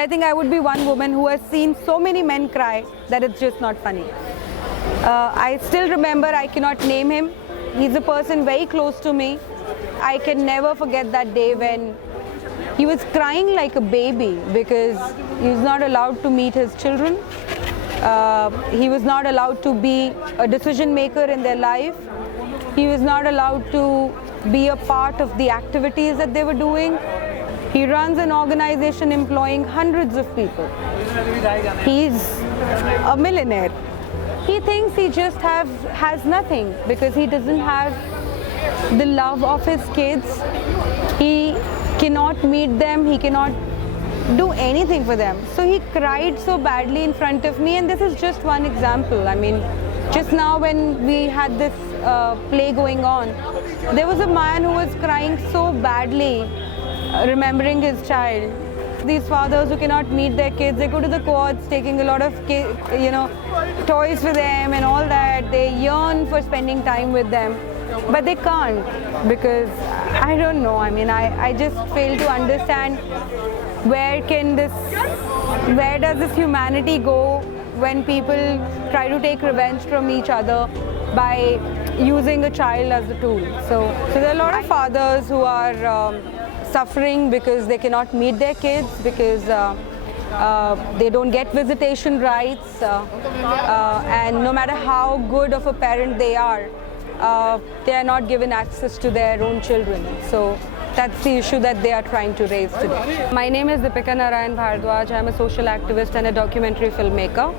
I think I would be one woman who has seen so many men cry that it's just not funny. I still remember, I cannot name him. He's a person very close to me. I can never forget that day when he was crying like a baby because he was not allowed to meet his children. He was not allowed to be a decision maker in their life. He was not allowed to be a part of the activities that they were doing. He runs an organization employing hundreds of people. He's a millionaire. He thinks he just has nothing because he doesn't have the love of his kids. He cannot meet them. He cannot do anything for them. So he cried so badly in front of me, and this is just one example. I mean, just now when we had this play going on, there was a man who was crying so badly, remembering his child. These fathers who cannot meet their kids, they go to the courts taking a lot of toys for them and all that. They yearn for spending time with them, but they can't because I don't know. I mean, I just fail to understand where does this humanity go when people try to take revenge from each other by using a child as a tool. So there are a lot of fathers who are suffering because they cannot meet their kids, because they don't get visitation rights, and no matter how good of a parent they are not given access to their own children. So that's the issue that they are trying to raise today. My name is Deepika Narayan Bhardwaj. I'm a social activist and a documentary filmmaker.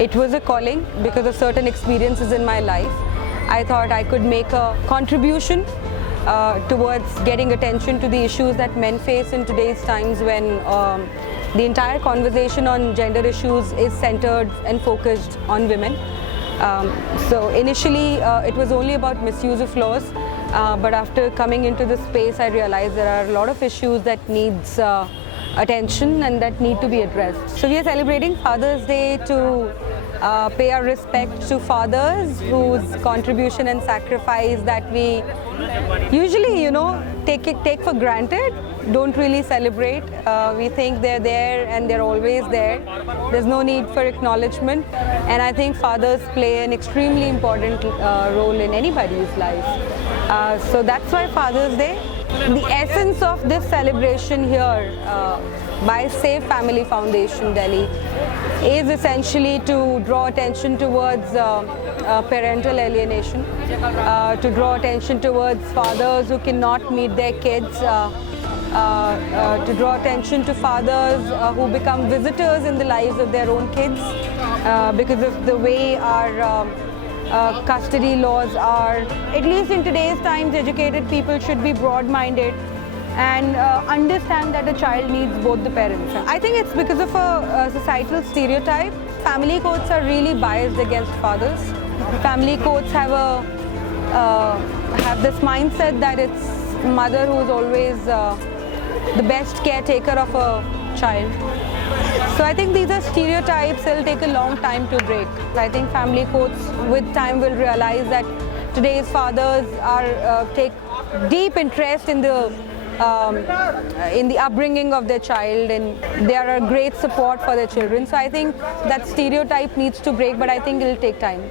It was a calling because of certain experiences in my life. I thought I could make a contribution towards getting attention to the issues that men face in today's times when the entire conversation on gender issues is centered and focused on women. So initially it was only about misuse of laws, but after coming into this space I realized there are a lot of issues that needs attention and that need to be addressed. So we are celebrating Father's Day to pay our respect to fathers whose contribution and sacrifice that we usually, take for granted, don't really celebrate. We think they're there and they're always there. There's no need for acknowledgement. And I think fathers play an extremely important role in anybody's life. So that's why Father's Day. The essence of this celebration here by Save Family Foundation Delhi is essentially to draw attention towards parental alienation, to draw attention towards fathers who cannot meet their kids, to draw attention to fathers who become visitors in the lives of their own kids because of the way our custody laws are. At least in today's times, educated people should be broad-minded and understand that a child needs both the parents. I think it's because of a societal stereotype. Family courts are really biased against fathers. Family courts have this mindset that it's mother who is always the best caretaker of a child. So I think these are stereotypes. It'll take a long time to break. I think family courts with time will realize that today's fathers take deep interest in the upbringing of their child, and they are a great support for their children. So I think that stereotype needs to break, but I think it'll take time.